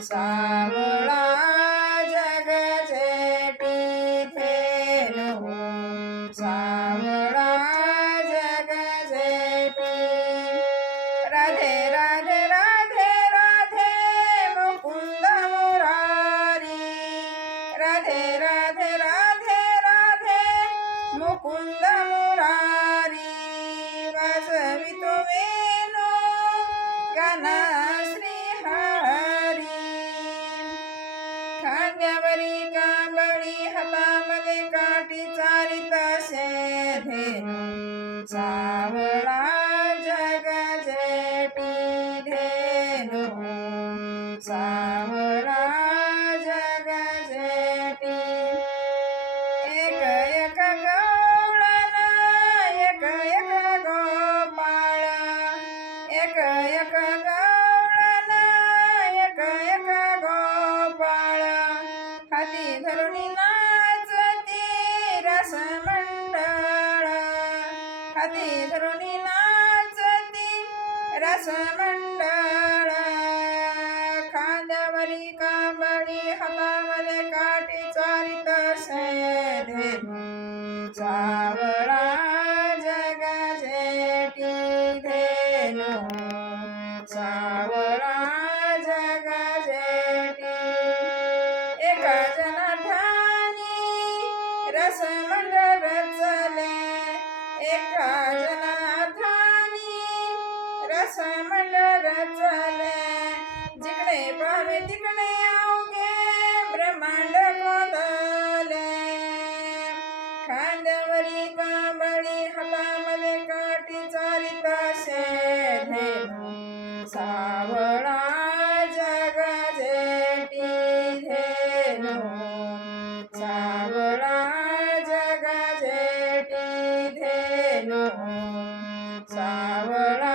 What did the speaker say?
सावळा जग झेटी धेनु सावळा जग झेटी राधे राधे राधे राधे मुकुंद मुरारी राधे राधे राधे राधे मुकुंद मुरारी वाजवितो वेणू गाना खांद्यावरी कांबळी हातामध्ये काठी चारित धेनु सावळा जग झेटी धेनु सावळा जग झेटी एक एक गवळण एक एक गोपाळ एक एक गवळण एक एक गोपाळ हाती धरुणी नाचती रस मंडळ हाती धरुणी नाचती रस मंडळ खांद्यावरी कांबळी हातामध्ये काठी चारित धेनु सावळा जग झेटी धेनु सावळा जग झेटी एका जनाधानी रसमंडळ रचले एका जनाधानी रसमंडळ रचले जिकडे पावे तिकडे अवघे ब्रह्मांड कोंदले खांद्यावरी कांबळी हातामध्ये काठी चारित धेनु सावळा जग झेटी धेनु सावळा जग झेटी धेनु सावळा